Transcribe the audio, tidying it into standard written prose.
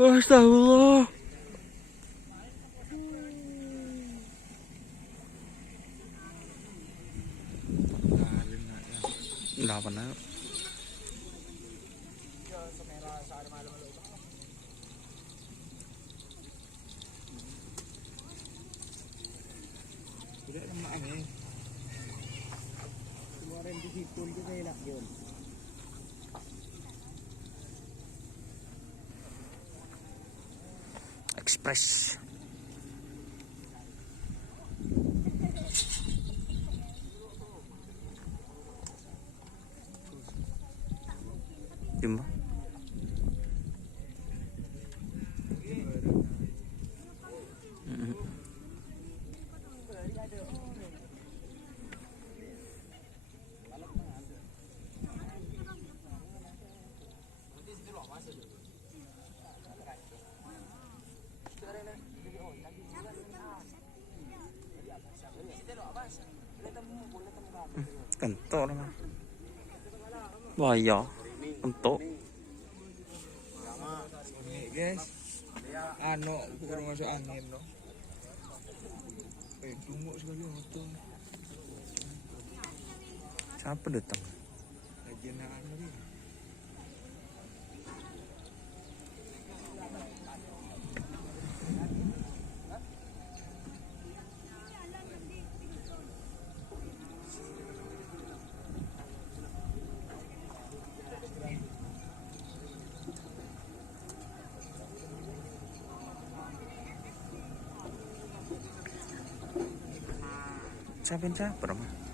Astagfirullah. Nggak pernah. Tidak lemak ni. Kemarin di situ juga enak John. Express. Jumbo. Kentok lah mah. Bahaya. Kentok. Guys. Anu kurang masuk angin loh. Dunguk sekali motor. Siapa datang? Lagi nak anu ni. Siapa mah?